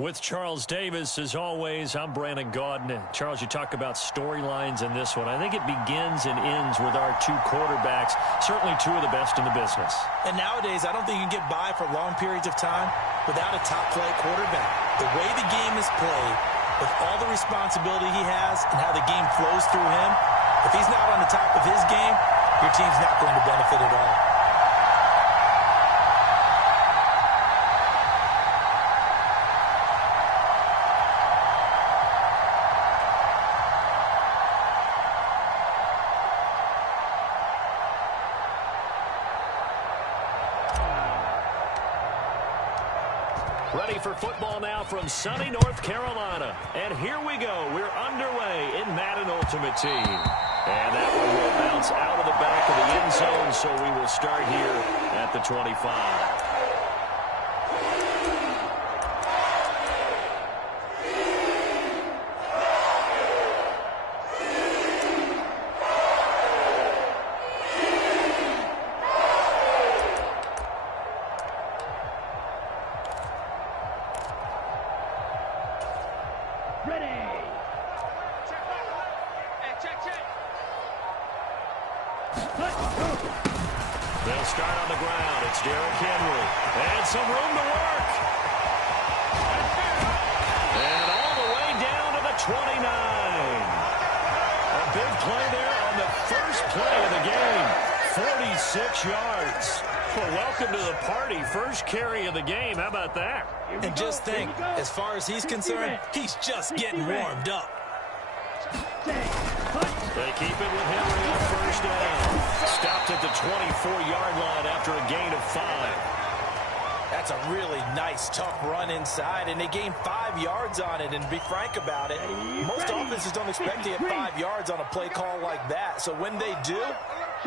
With Charles Davis, as always, I'm Brandon Gaudin. Charles, you talk about storylines in this one. I think it begins and ends with our two quarterbacks, certainly two of the best in the business. And nowadays, I don't think you can get by for long periods of time without a top-flight quarterback. The way the game is played, with all the responsibility he has and how the game flows through him, if he's not on the top of his game, your team's not going to benefit at all. Ready for football now from sunny North Carolina. And here we go. We're underway in Madden Ultimate Team. And that one will bounce out of the back of the end zone, so we will start here at the 25. They'll start on the ground. It's Derrick Henry. And some room to work. And all the way down to the 29. A big play there on the first play of the game. 46 yards. Well, welcome to the party. First carry of the game. How about that? And just think, as far as he's concerned, he's just getting warmed up. They keep it with Henry on first down. Stopped at the 24-yard line after a gain of 5. That's a really nice, tough run inside, and they gained 5 yards on it. And to be frank about it, most offenses don't expect to get 5 yards on a play call like that. So when they do,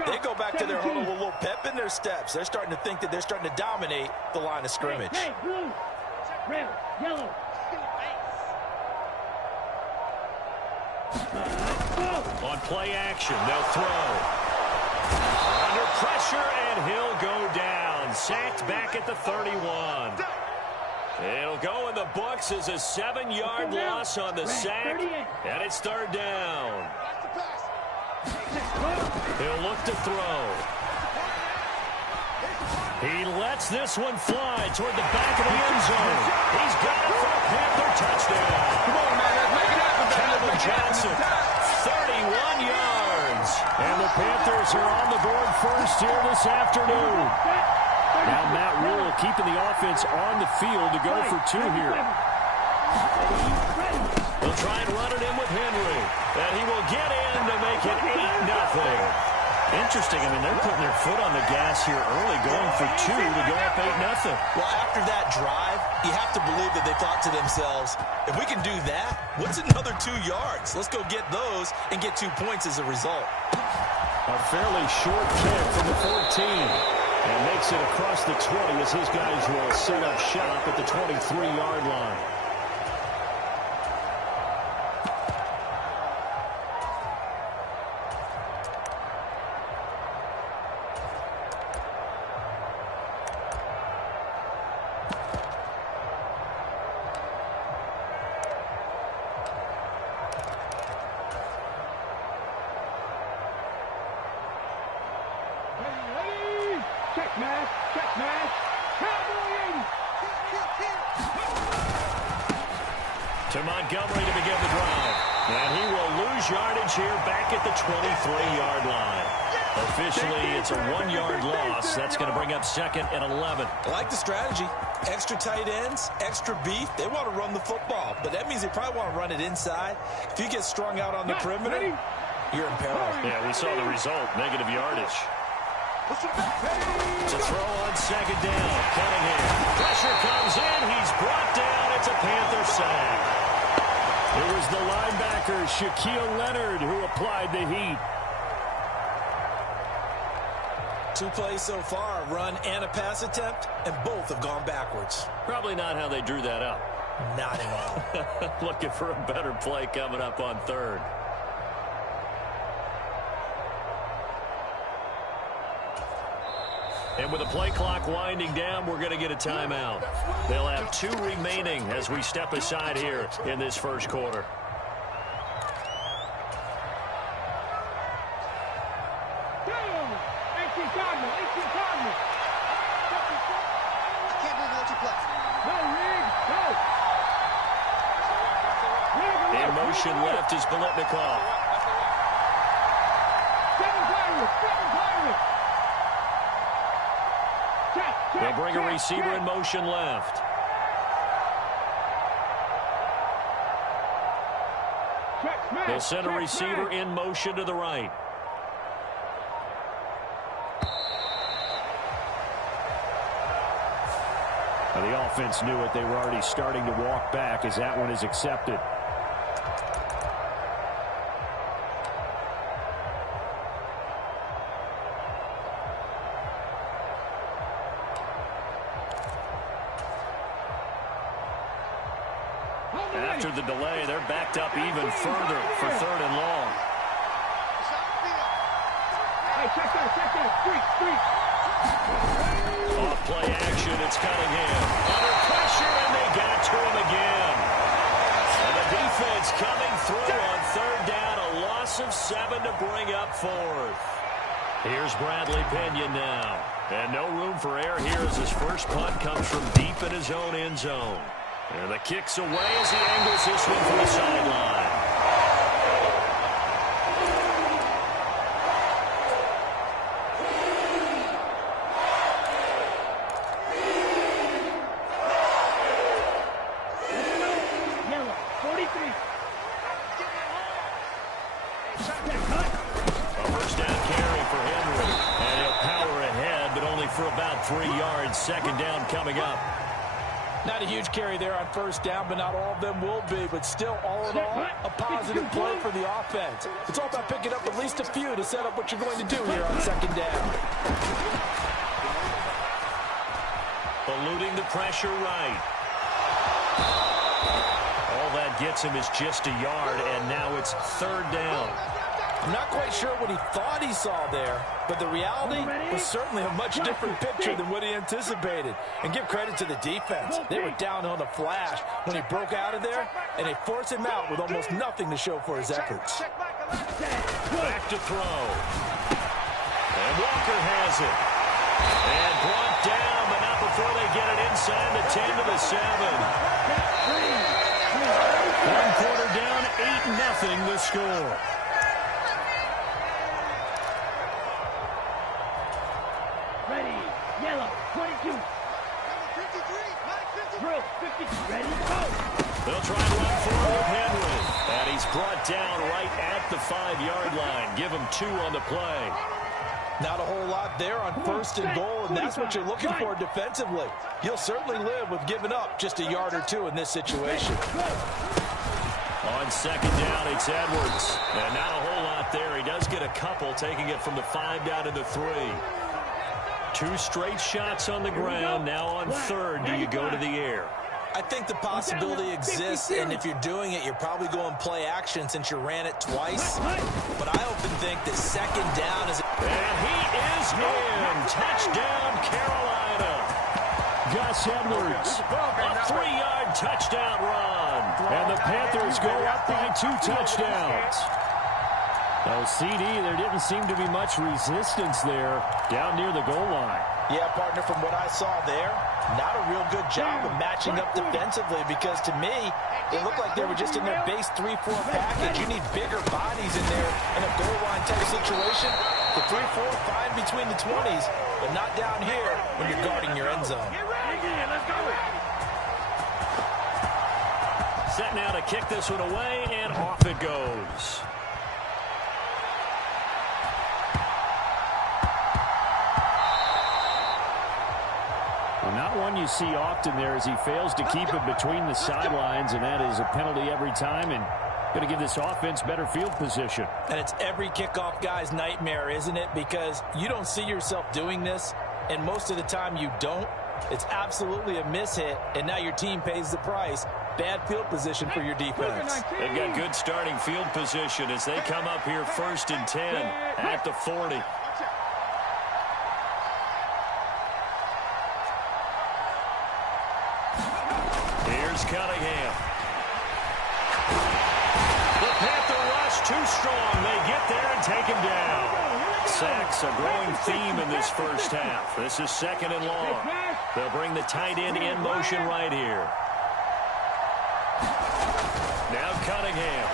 they go back to their huddle with a little pep in their steps. They're starting to think that they're starting to dominate the line of scrimmage. Blue, red, yellow. On play action, they'll throw. Under pressure, and he'll go down. Sacked back at the 31. It'll go in the books as a 7-yard loss on the sack, and it's third down. He'll look to throw. He lets this one fly toward the back of the end zone. He's got it for a Panther touchdown. Come on, man, let's make it happen. Calvin Johnson, 31 yards. And the Panthers are on the board first here this afternoon. Now Matt Rule keeping the offense on the field to go for 2 here. They'll try and run it in with Henry. And he will get in to make it 8-0. Interesting. I mean, they're putting their foot on the gas here early, going for 2 to go up 8-0. Well, after that drive, you have to believe that they thought to themselves, if we can do that, what's another 2 yards? Let's go get those and get 2 points as a result. A fairly short kick from the 14. And makes it across the 20 as his guys will set up shop at the 23-yard line. To Montgomery to begin the drive. And he will lose yardage here back at the 23-yard line. Officially, it's a 1-yard loss. That's going to bring up 2nd and 11. I like the strategy. Extra tight ends, extra beef. They want to run the football, but that means they probably want to run it inside. If you get strung out on the perimeter, you're in peril. Yeah, we saw the result, negative yardage. To throw on 2nd down. Cunningham. Pressure comes in. He's brought down. It's a Panther sack. It was the linebacker, Shaquille Leonard, who applied the heat. 2 plays so far, a run and a pass attempt, and both have gone backwards. Probably not how they drew that up. Not at all. Looking for a better play coming up on 3rd. And with the play clock winding down, we're going to get a timeout. They'll have 2 remaining as we step aside here in this first quarter. In motion left is Biletnikoff. They'll bring a receiver in motion left. They'll send a receiver in motion to the right. The offense knew it. They were already starting to walk back as that one is accepted. After the delay, they're backed up even further for 3rd and long. Hey, check that. Street. Off play action, it's Cunningham. Under pressure, and they got to him again. And the defense coming through on 3rd down, a loss of 7 to bring up 4th. Here's Bradley Pinion now. And no room for error here as his first punt comes from deep in his own end zone. And the kick's away as he angles this one from the sideline. Yellow, 43. A first down carry for Henry. And he'll power ahead, but only for about 3 yards. 2nd down coming up. Not a huge carry there on 1st down, but not all of them will be. But still, all in all, a positive play for the offense. It's all about picking up at least a few to set up what you're going to do here on 2nd down. Eluding the pressure right. All that gets him is just a yard, and now it's 3rd down. I'm not quite sure what he thought he saw there, but the reality was certainly a much different picture than what he anticipated. And give credit to the defense. They were down on the flash when he broke out of there, and they forced him out with almost nothing to show for his efforts. Back to throw. And Walker has it. And brought down, but not before they get it inside the 10 to the 7. 1 quarter down, 8-0 the score. Ready, yellow, 22. Drill, 50, ready, go. They'll try to run forward with Henry. And he's brought down right at the 5-yard line. Give him 2 on the play. Not a whole lot there on 1st and goal, and that's what you're looking for defensively. You'll certainly live with giving up just a yard or 2 in this situation. On 2nd down, it's Edwards. And not a whole lot there. He does get a couple, taking it from the 5 down to the 3. 2 straight shots on the ground. Now on 3rd, do you go to the air? I think the possibility exists, and if you're doing it, you're probably going play action since you ran it twice. But I often think that 2nd down is... And he is in. Touchdown, Carolina. Gus Edwards, a 3-yard touchdown run. And the Panthers go up by 2 touchdowns. Oh, CD, there didn't seem to be much resistance there down near the goal line. Yeah, partner, from what I saw there, not a real good job of matching up defensively because to me, it looked like they were just in their base 3-4 package. You need bigger bodies in there in a goal line type situation. The 3-4 fine between the 20s, but not down here when you're guarding your end zone. Set now to kick this one away, and off it goes. Well, not one you see often there as he fails to keep it between the sidelines, and that is a penalty every time, and going to give this offense better field position. And it's every kickoff guy's nightmare, isn't it? Because you don't see yourself doing this, and most of the time you don't. It's absolutely a mishit, and now your team pays the price. Bad field position for your defense. They've got good starting field position as they come up here 1st and 10 at the 40. Here's Cunningham. The Panther rush too strong. They get there and take him down. Sacks, a growing theme in this first half. This is 2nd and long. They'll bring the tight end in motion right here. Now Cunningham.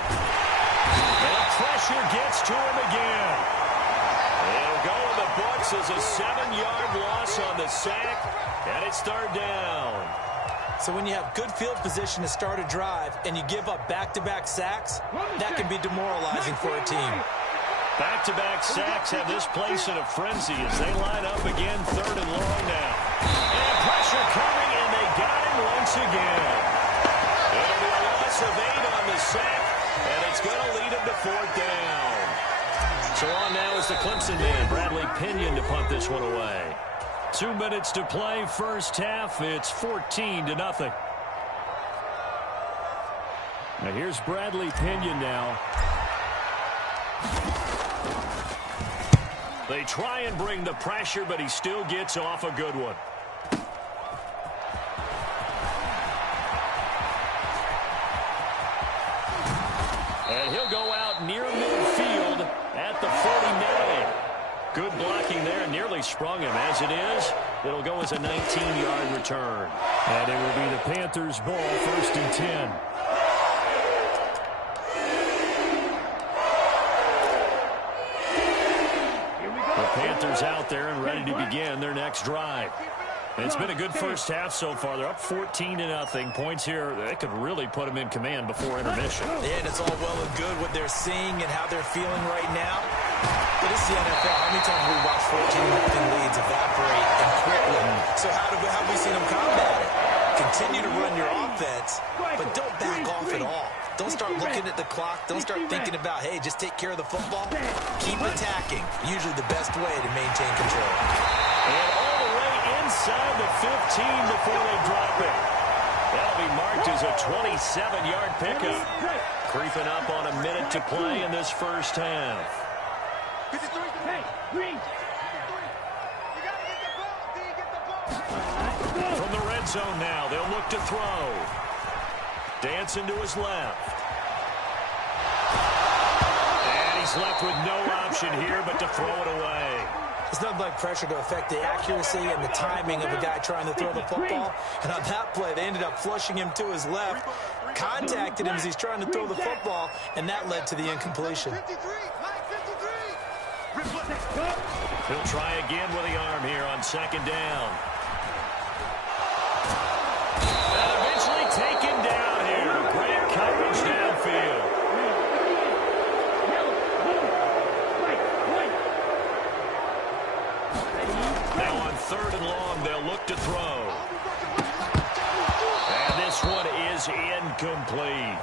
And the pressure gets to him again. It'll go in the books as a 7-yard loss on the sack, and it's 3rd down. So when you have good field position to start a drive and you give up back-to-back sacks, that can be demoralizing for a team. Back-to-back sacks have this place in a frenzy as they line up again 3rd and long now. And pressure coming, and they got him once again. It'll be a loss of 8 on the sack, and it's going to lead him to 4th down. So on now is the Clemson man, Bradley Pinion, to punt this one away. 2 minutes to play, first half. It's 14-0. Now here's Bradley Pinion now. They try and bring the pressure, but he still gets off a good one. And he'll go out near midfield at the 49. Good blocking there, nearly sprung him. As it is, it'll go as a 19-yard return. And it will be the Panthers' ball, 1st and 10. The Panthers out there and ready to begin their next drive. And it's been a good first half so far. They're up 14-0. Points here, they could really put them in command before intermission. And it's all well and good what they're seeing and how they're feeling right now. But it's the NFL. How many times have we watched 14-0 leads evaporate and quickly? So how have we seen them combat it? Continue to run your offense, but don't back off at all. Don't start looking at the clock. Don't start thinking about, hey, just take care of the football. Keep attacking. Usually the best way to maintain control. And all the way inside the 15 before they drop it. That'll be marked as a 27-yard pickup. Creeping up on a minute to play in this first half. From the red zone now, they'll look to throw. Dancing to his left. And he's left with no option here but to throw it away. There's nothing like pressure to affect the accuracy and the timing of a guy trying to throw the football. And on that play, they ended up flushing him to his left, contacted him as he's trying to throw the football, and that led to the incompletion. He'll try again with the arm here on 2nd down. And eventually taken down here. Great coverage downfield. Now on 3rd and long, they'll look to throw. And this one is incomplete.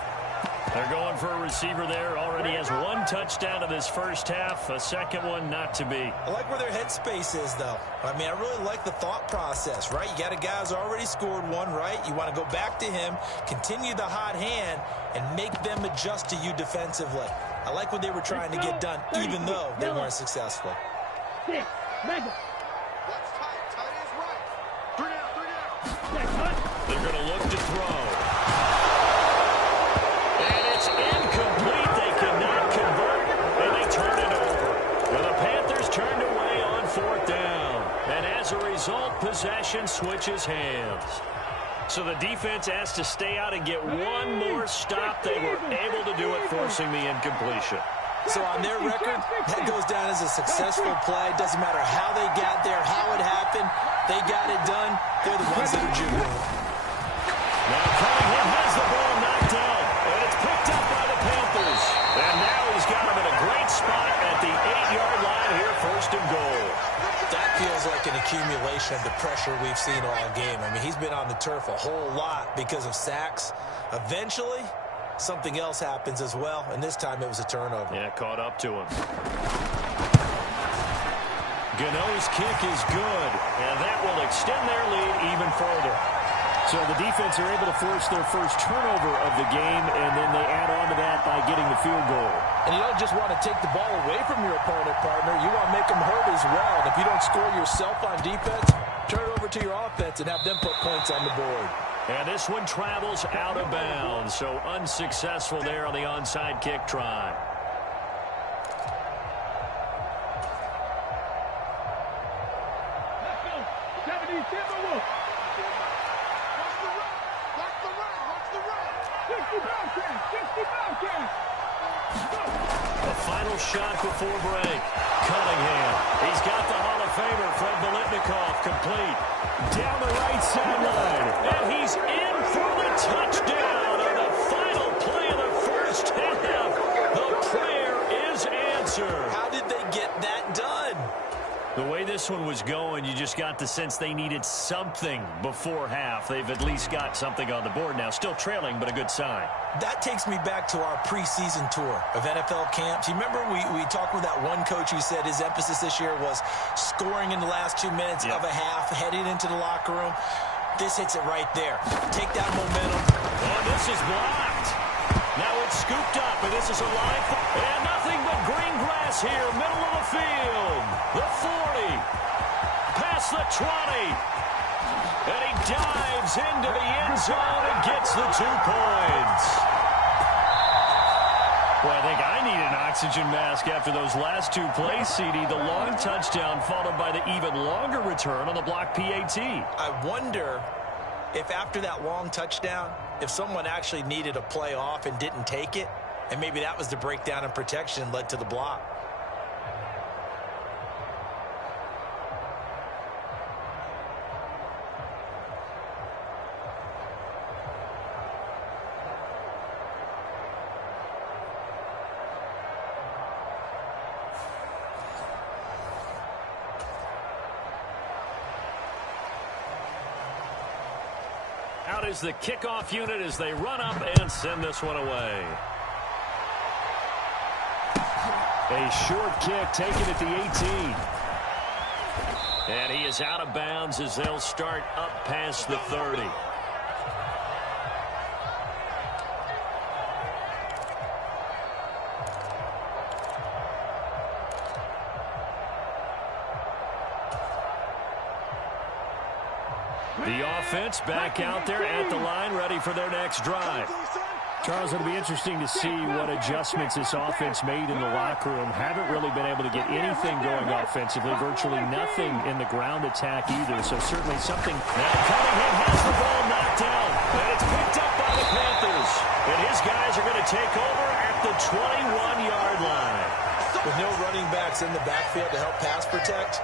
They're going for a receiver there. Already has 1 touchdown in this first half. A second one not to be. I like where their headspace is, though. I mean, I really like the thought process, right? You got a guy who's already scored 1, right? You want to go back to him, continue the hot hand, and make them adjust to you defensively. I like what they were trying to get done, even though they weren't successful. Mega. They're going to look to throw. And it's incomplete. They cannot convert, and they turn it over. Well, the Panthers turned away on 4th down. And as a result, possession switches hands. So the defense has to stay out and get one more stop. They were able to do it, forcing the incompletion. So on their record, that goes down as a successful play. Doesn't matter how they got there, how it happened. They got it done. They're the ones that are jubilant. Now Cunningham has the ball knocked down, and it's picked up by the Panthers. And now he's got him in a great spot at the 8-yard line here, 1st and goal. That feels like an accumulation of the pressure we've seen all game. I mean, he's been on the turf a whole lot because of sacks. Eventually, something else happens as well, and this time it was a turnover. Yeah, caught up to him. Gano's kick is good, and that will extend their lead even further. So the defense are able to force their first turnover of the game, and then they add on to that by getting the field goal. And you don't just want to take the ball away from your opponent, partner. You want to make them hurt as well. And if you don't score yourself on defense, turn it over to your offense and have them put points on the board. And this one travels out of bounds, so unsuccessful there on the onside kick try. Let's go. 70 Timberwolves. Watch the run. 60 Bobcats. 60 Bobcats. The final shot before break. Cunningham. He's got the Hall of Famer, Fred Biletnikoff, complete. Down the right sideline. And he's in for the touchdown on the final play of the first half. The prayer is answered. How did they get that done? The way this one was going, you just got the sense they needed something before half. They've at least got something on the board now. Still trailing, but a good sign. That takes me back to our preseason tour of NFL camps. You remember we talked with that one coach who said his emphasis this year was scoring in the last 2 minutes of a half, heading into the locker room. This hits it right there. Take that momentum. And this is blocked. Now it's scooped up, and this is a line. And nothing but green grass here, middle of the field. The 40. Past the 20. And he dives into the end zone and gets the 2 points. Well, I think I need an oxygen mask after those last 2 plays, CD. The long touchdown followed by the even longer return on the block PAT. I wonder if after that long touchdown, if someone actually needed a play off and didn't take it, and maybe that was the breakdown in protection and led to the block. Out is the kickoff unit as they run up and send this one away. A short kick taken at the 18. And he is out of bounds as they'll start up past the 30. The offense back out there at the line, ready for their next drive. Charles, it'll be interesting to see what adjustments this offense made in the locker room. Haven't really been able to get anything going offensively. Virtually nothing in the ground attack either. So certainly something. Now Cunningham has the ball knocked down. And it's picked up by the Panthers. And his guys are going to take over at the 21-yard line. With no running backs in the backfield to help pass protect,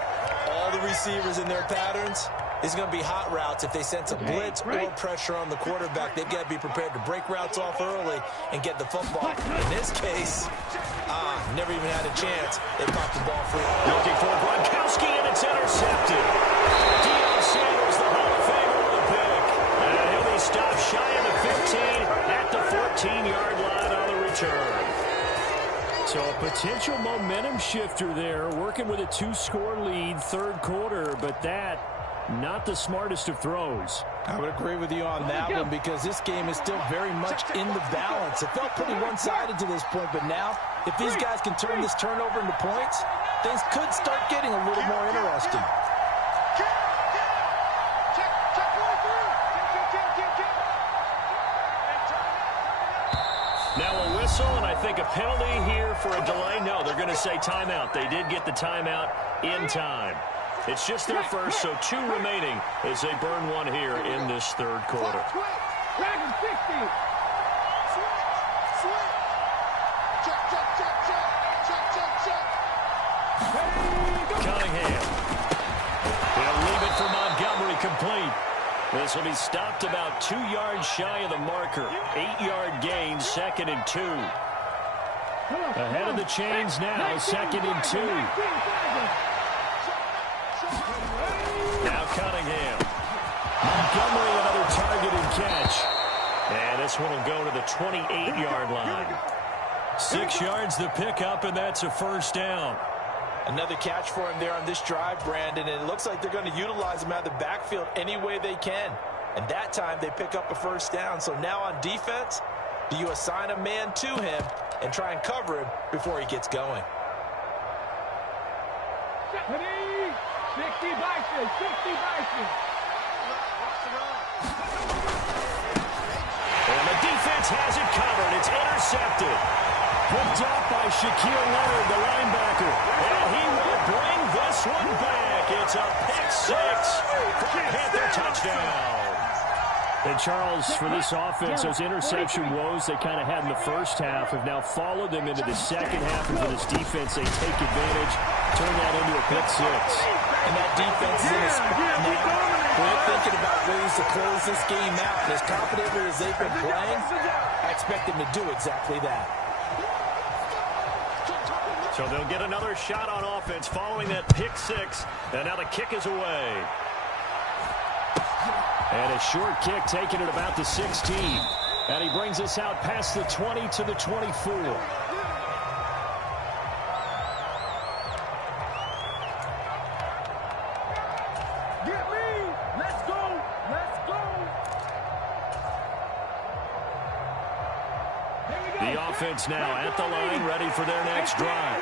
all the receivers in their patterns, it's going to be hot routes. If they sense a blitz or pressure on the quarterback, they've got to be prepared to break routes off early and get the football. In this case, never even had a chance. They popped the ball free. Looking for Gronkowski, and it's intercepted. Deion Sanders, the Hall of Famer, with a pick. And he'll be stopped shy of the 15 at the 14-yard line on the return. So a potential momentum shifter there, working with a 2-score lead, third quarter, but that not the smartest of throws. I would agree with you on that one because this game is still very much in the balance. It felt pretty one-sided to this point, but now if these guys can turn this turnover into points, things could start getting a little more interesting. Now a whistle, and I think a penalty here for a delay. No, they're going to say timeout. They did get the timeout in time. It's just their first, so 2 remaining as they burn one here in this third quarter. Dragon 60. Cunningham. They'll leave it for Montgomery complete. This will be stopped about 2 yards shy of the marker. 8-yard gain, 2nd and 2. Ahead of the chains now, 2nd and 2. Now Cunningham. Montgomery, another target and catch. And this one will go to the 28-yard line. 6 yards the pickup, and that's a first down. Another catch for him there on this drive, Brandon, and it looks like they're going to utilize him out of the backfield any way they can. And that time they pick up a first down. So now on defense, do you assign a man to him and try and cover him before he gets going? 60 Bison, 60 Bison. defense has it covered. It's intercepted. Picked up by Shaquille Leonard, the linebacker. And he will bring this one back. It's a pick six for a Panther touchdown. And Charles, for this offense, those interception woes they kind of had in the first half have now followed them into the second half. And for this defense, they take advantage, turn that into a pick six. And that defense is in a spot now where they're thinking about ways to close this game out. And as confidently as they've been playing, I expect them to do exactly that. So they'll get another shot on offense following that pick six. And now the kick is away. And a short kick taken at about the 16. And he brings us out past the 20 to the 24. Get me. Let's go. Let's go. The offense now at the line, ready for their next drive.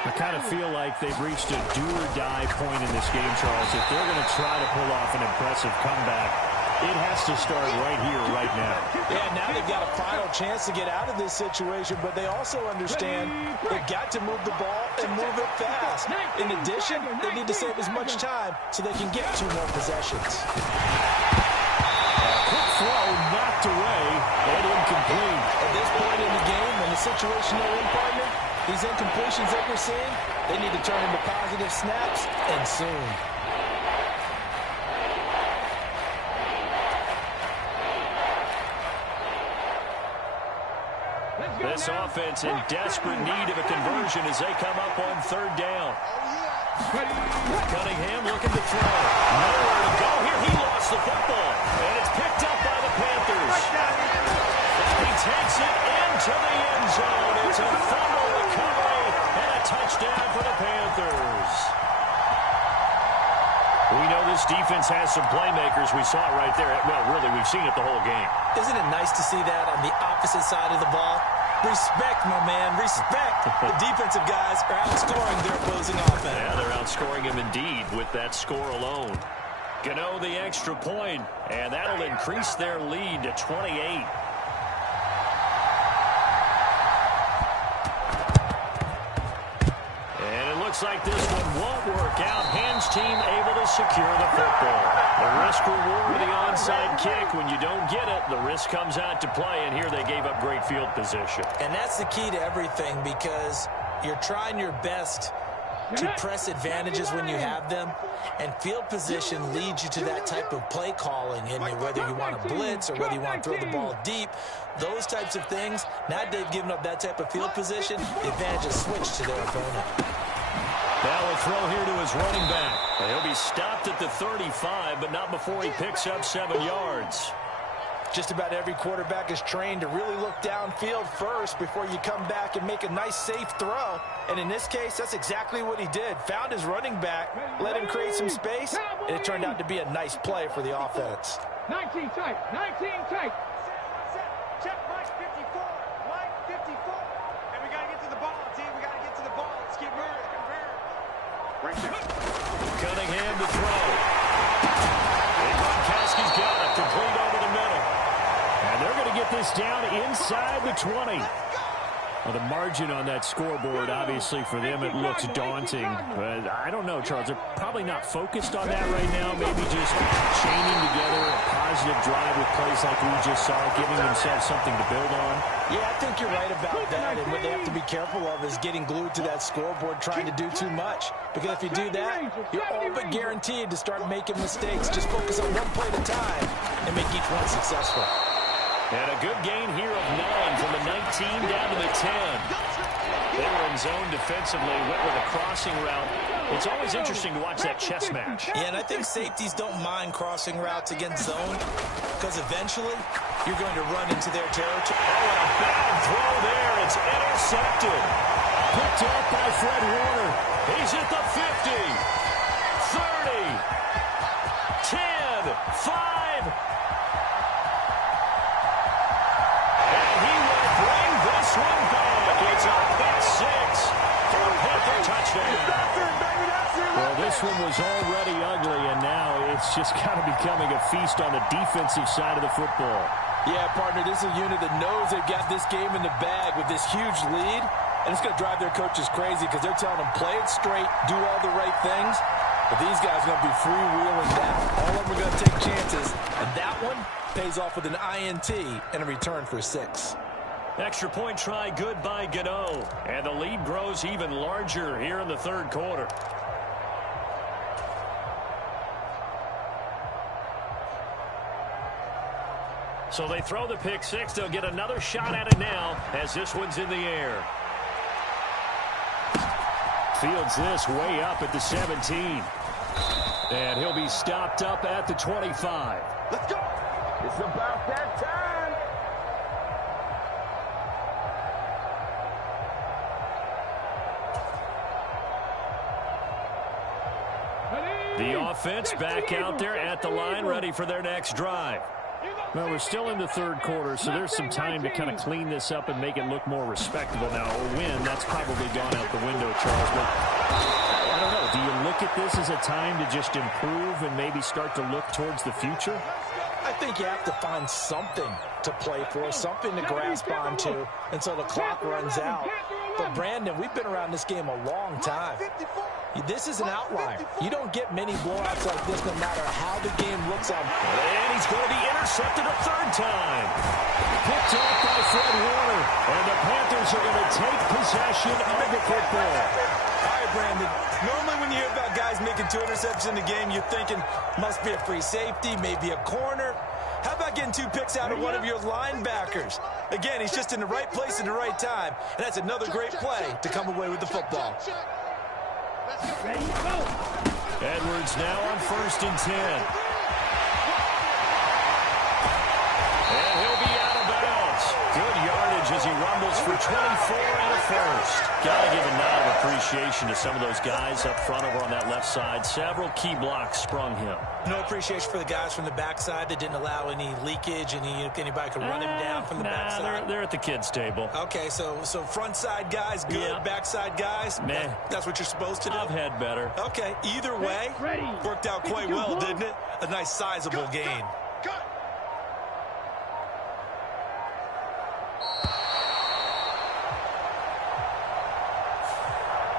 I kind of feel like they've reached a do-or-die point in this game, Charles. If they're going to try to pull off an impressive comeback, it has to start right here, right now. Yeah, now they've got a final chance to get out of this situation, but they also understand they've got to move the ball and move it fast. In addition, they need to save as much time so they can get 2 more possessions. Quick throw knocked away and incomplete. At this point in the game, in the situation they're in, partner, these incompletions that we're seeing, they need to turn into positive snaps, and soon. This offense in desperate need of a conversion as they come up on 3rd down. Cunningham looking to throw. Nowhere to go here. He lost the football. And it's picked up by the Panthers. He takes it into the end zone. It's a fumble recovery and a touchdown for the Panthers. We know this defense has some playmakers. We saw it right there. Well, really, we've seen it the whole game. Isn't it nice to see that on the opposite side of the ball? Respect, my man, respect. The defensive guys are outscoring their opposing offense. Yeah, they're outscoring him indeed with that score alone. Gano the extra point, and that'll increase their lead to 28. Looks like this one won't work out. Hands team able to secure the football. The risk reward of the onside kick. When you don't get it, the risk comes out to play, and here they gave up great field position. And that's the key to everything, because you're trying your best to press advantages when you have them, and field position leads you to that type of play calling. And whether you want to blitz or whether you want to throw the ball deep, those types of things, now they've given up that type of field position, the advantage is switched to their opponent. Now a throw here to his running back. He'll be stopped at the 35, but not before he picks up 7 yards. Just about every quarterback is trained to really look downfield first before you come back and make a nice, safe throw. And in this case, that's exactly what he did. Found his running back, let him create some space, and it turned out to be a nice play for the offense. 19 tight, 19 tight. Check Mike 54, Mike 54. And we got to get to the ball, team. We got to get to the ball. Let's keep moving. Cunningham to throw. And Gronkowski's got it. Complete over the middle. And they're going to get this down inside the 20. Well, the margin on that scoreboard, obviously, for them, it looks daunting. But I don't know, Charles. They're probably not focused on that right now. Maybe just chaining together a positive drive with plays like we just saw, giving themselves something to build on. Yeah, I think you're right about that. And what they have to be careful of is getting glued to that scoreboard, trying to do too much. Because if you do that, you're all but guaranteed to start making mistakes. Just focus on one play at a time and make each one successful. And a good gain here of 9 from the 19 down to the 10. They were in zone defensively, went with a crossing route. It's always interesting to watch that chess match. Yeah, and I think safeties don't mind crossing routes against zone, because eventually you're going to run into their territory. Oh, and a bad throw there. It's intercepted. Picked up by Fred Warner. He's at the 50, 30, 10, 5. This one back. It's a pick six for a Panther touchdown. Well, this one was already ugly, and now it's just kind of becoming a feast on the defensive side of the football. Yeah, partner, this is a unit that knows they've got this game in the bag with this huge lead, and it's going to drive their coaches crazy because they're telling them play it straight, do all the right things, but these guys are going to be freewheeling down. All of them are going to take chances, and that one pays off with an INT and a return for 6. Extra point try good by Gano, and the lead grows even larger here in the third quarter. So they throw the pick six. They'll get another shot at it now as this one's in the air. Fields this way up at the 17. And he'll be stopped up at the 25. Let's go. It's about that time. The offense back out there at the line, ready for their next drive. Well, we're still in the third quarter, so there's some time to kind of clean this up and make it look more respectable. Now, a win, that's probably gone out the window, Charles. But I don't know. Do you look at this as a time to just improve and maybe start to look towards the future? I think you have to find something to play for, something to grasp onto until the clock runs out. But, Brandon, we've been around this game a long time. This is an outlier. You don't get many blowouts like this no matter how the game looks on. And he's going to be intercepted a third time. Picked off by Fred Warner. And the Panthers are going to take possession of the football. All right, Brandon. Normally when you hear about guys making 2 interceptions in the game, you're thinking must be a free safety, maybe a corner. How about getting 2 picks out of one of your linebackers? Again, he's just in the right place at the right time. And that's another great play to come away with the football. Edwards now on 1st and 10. And he'll be out of bounds. Good yardage as he rumbles for 24 and a first. Got to give a nod of appreciation to some of those guys up front over on that left side. Several key blocks sprung him. No appreciation for the guys from the backside that didn't allow any leakage, anybody could run him down from the backside. They're at the kids' table. Okay, so front side guys good, Yeah. backside guys, Man, that's what you're supposed to do? I've had better. Okay, either way, worked out quite well, didn't it? A nice sizable gain.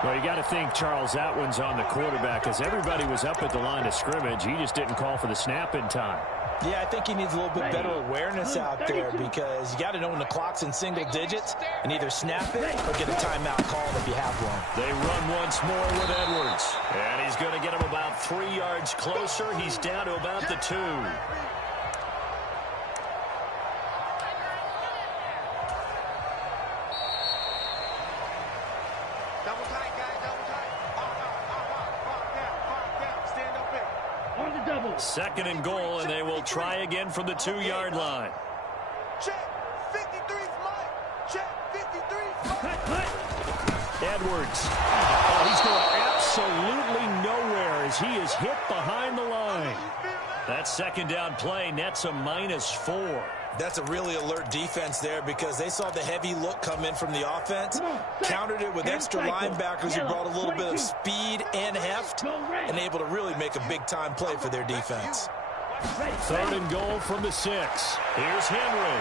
Well, you got to think, Charles, that one's on the quarterback as everybody was up at the line of scrimmage. He just didn't call for the snap in time. Yeah, I think he needs a little bit better awareness out there because you got to know when the clock's in single digits and either snap it or get a timeout called if you have one. They run once more with Edwards. And he's going to get him about 3 yards closer. He's down to about the 2. Double tight, guys, double tight. Five down. Stand up there. On the double. 2nd and goal, and they will try again from the 2-yard line. Check. 53's Mike. Check. 53's Mike. Edwards. Oh, he's going absolutely nowhere as he is hit behind the line. That 2nd down play nets a -4. That's a really alert defense there because they saw the heavy look come in from the offense, countered it with extra linebackers who brought a little bit of speed and heft, and able to really make a big-time play for their defense. 3rd and goal from the 6. Here's Henry.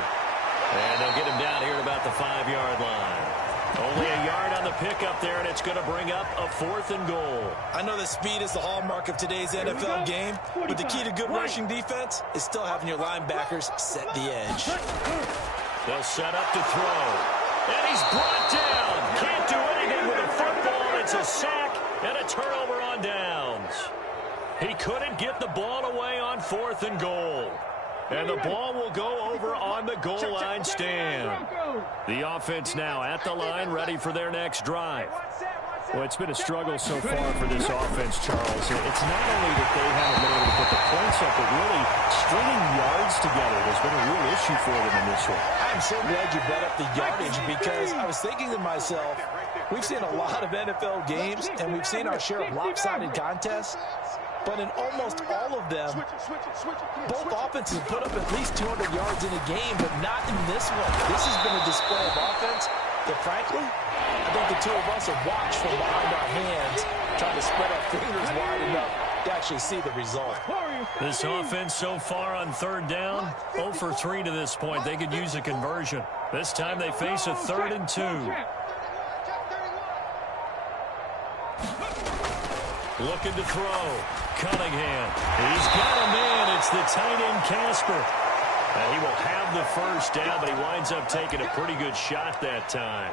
And they'll get him down here at about the 5-yard line. Only a yard on the pickup there, and it's going to bring up a 4th and goal. I know that speed is the hallmark of today's NFL game, but the key to good rushing defense is still having your linebackers set the edge. They'll set up to throw. And he's brought down. Can't do anything with a football. It's a sack and a turnover on downs. He couldn't get the ball away on 4th and goal. And the ball will go over on the goal line stand. The offense now at the line, ready for their next drive. Well, it's been a struggle so far for this offense, Charles. It's not only that they haven't been able to put the points up, but really stringing yards together has been a real issue for them in this one. I'm so glad you brought up the yardage because I was thinking to myself, we've seen a lot of NFL games, and we've seen our share of lopsided contests. But in almost all of them, both offenses put up at least 200 yards in a game, but not in this one. This has been a display of offense that, frankly, I think the two of us have watched from behind our hands, trying to spread our fingers wide enough to actually see the result. This offense so far on third down, 0 for 3 to this point. They could use a conversion. This time they face a 3rd and 2. Looking to throw. Cunningham. He's got a man. It's the tight end Casper. And he will have the first down, but he winds up taking a pretty good shot that time.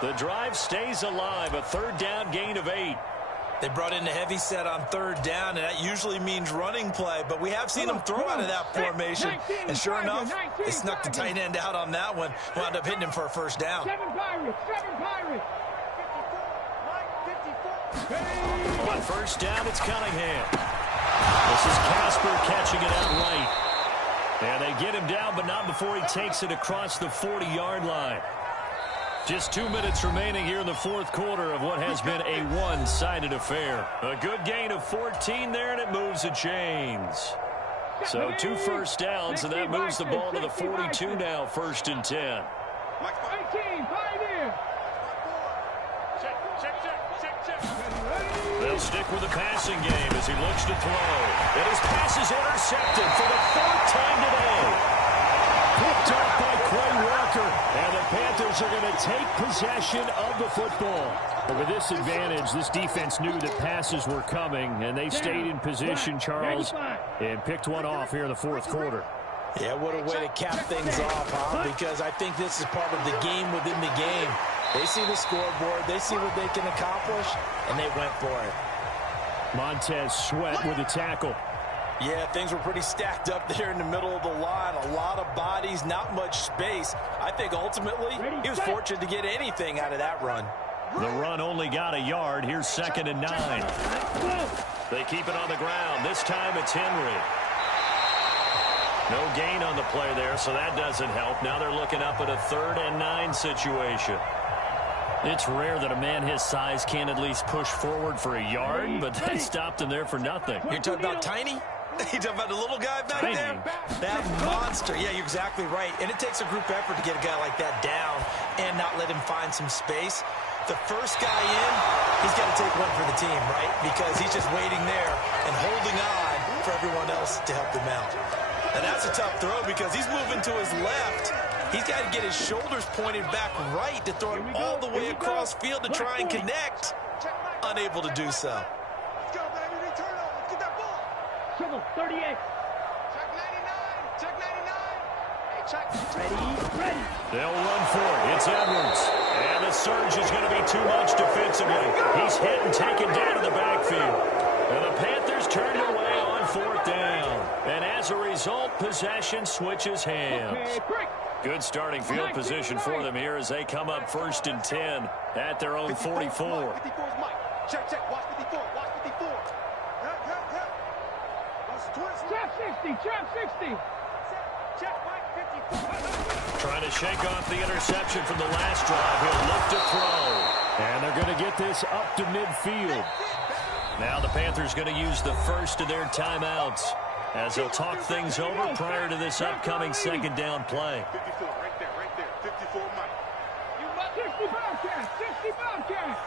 The drive stays alive. A 3rd down gain of 8. They brought in a heavy set on 3rd down, and that usually means running play, but we have seen them throw out of that formation. And sure enough, they snuck the tight end out on that one, wound up hitting him for a first down. 7 Pirates. On first down, it's Cunningham. This is Casper catching it out right. And they get him down, but not before he takes it across the 40-yard line. Just 2 minutes remaining here in the 4th quarter of what has been a one-sided affair. A good gain of 14 there, and it moves the chains. So 2 first downs, and that moves the ball to the 42 now, 1st and 10. 18, Pioneer. They'll stick with the passing game as he looks to throw. And his pass is intercepted for the 4th time today. Picked off by Quay Walker, and the Panthers are going to take possession of the football. But with this advantage, this defense knew that passes were coming, and they stayed in position, Charles, and picked one off here in the 4th quarter. Yeah, what a way to cap things off, huh? Because I think this is part of the game within the game. They see the scoreboard, they see what they can accomplish, and they went for it. Montez Sweat with a tackle. Yeah, things were pretty stacked up there in the middle of the line. A lot of bodies, not much space. I think ultimately he was fortunate to get anything out of that run. The run only got a yard. Here's 2nd and 9. They keep it on the ground. This time it's Henry. No gain on the play there, so that doesn't help. Now they're looking up at a 3rd and 9 situation. It's rare that a man his size can't at least push forward for a yard, but they stopped him there for nothing. You're talking about Tiny? You talking about the little guy back there? That monster. Yeah, you're exactly right. And it takes a group effort to get a guy like that down and not let him find some space. The first guy in, he's got to take one for the team, right? Because he's just waiting there and holding on for everyone else to help him out. And that's a tough throw because he's moving to his left. He's got to get his shoulders pointed back right to throw it all the way across field to try and connect. Unable to do so. Let's go, baby. Return over. Let's get that ball. Trouble, 38. Check 99. Check 99. Hey, check. Ready. They'll run for it. It's Edwards. And the surge is going to be too much defensively. He's hit and taken down in the backfield. And the Panthers turned away on 4th down. And as a result, possession switches hands. Good starting field position for them here as they come up 1st and 10 at their own 44. 54 is Mike. Check. Watch 54. Watch 54. Trap 60. Check, Mike, 54. Trying to shake off the interception from the last drive. He'll look to throw. And they're going to get this up to midfield. Now the Panthers going to use the first of their timeouts as they'll talk things over prior to this upcoming 2nd down play. 54, right there. 54, Mike. 60 Bobcat.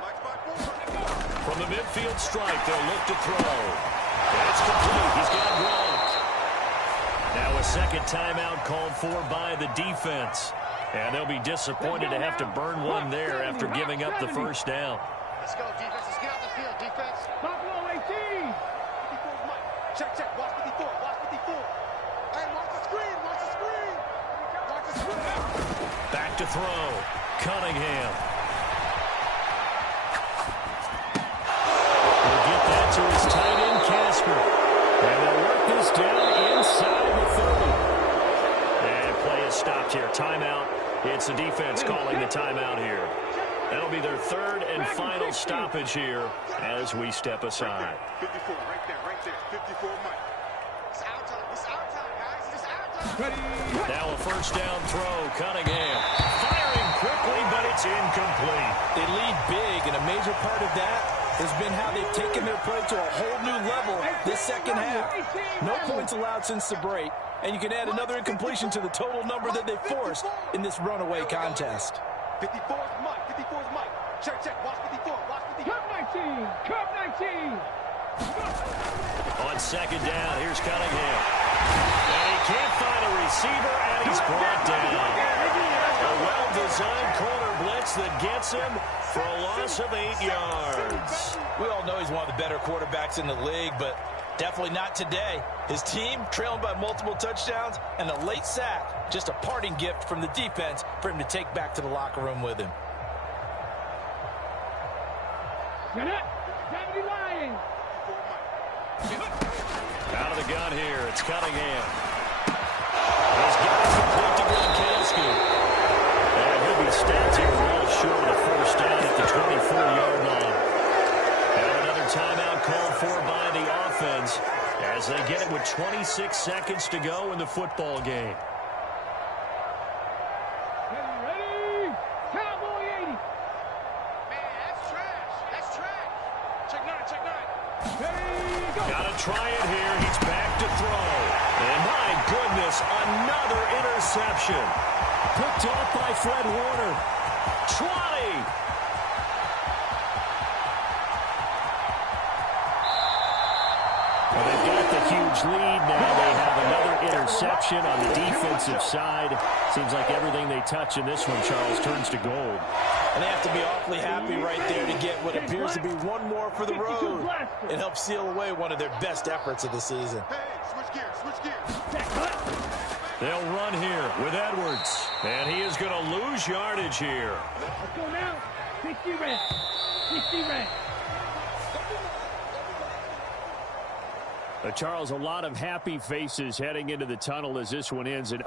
Mike's by 4. From the midfield strike, they'll look to throw. And it's complete. He's got Gronk. Now a 2nd timeout called for by the defense. And they'll be disappointed to have to burn one there after giving up the first down. Let's go, defense. Let's get out the field, defense. Buffalo 18. 54 is Mike. Check. Watch 54. Hey, watch the screen. Back to throw. Cunningham. Will get that to his tight end, Casper. And they'll work this down inside the 30. And play is stopped here. Timeout. It's the defense calling the timeout here. That'll be their 3rd and final stoppage here as we step aside. 54, right there. 54, Mike. It's our time, guys. It's our time. Now a first down throw. Cunningham firing quickly, but it's incomplete. They lead big, and a major part of that has been how they've taken their play to a whole new level this 2nd half. No points allowed since the break, and you can add another incompletion to the total number that they forced in this runaway contest. 54 is Mike. Check. Watch 54. Cup 19. On second down, here's Cunningham. And he can't find a receiver, and he's brought down. A well-designed corner blitz that gets him for a loss of 8 yards. We all know he's one of the better quarterbacks in the league, but definitely not today. His team trailing by multiple touchdowns and a late sack. Just a parting gift from the defense for him to take back to the locker room with him. Out of the gun here, it's Cunningham. He's got it complete to Gronkowski. And he'll be stopped here well short of the first down at the 24-yard line. And another timeout called for by the offense as they get it with 26 seconds to go in the football game. Ready? Cowboy 80. Man, that's trash. That's trash. Check nine. Got to try it here. He's back to throw. And my goodness, another interception. Picked off by Fred Warner. 20. Well, they've got the huge lead now. They have another interception on the defensive side. Seems like everything they touch in this one, Charles, turns to gold. And they have to be awfully happy right there to get what appears to be one more for the road. It helps seal away one of their best efforts of the season. Hey, switch gears. They'll run here with Edwards. And he is going to lose yardage here. Let's go now. 60 red. 60 red. Charles, a lot of happy faces heading into the tunnel as this one ends. And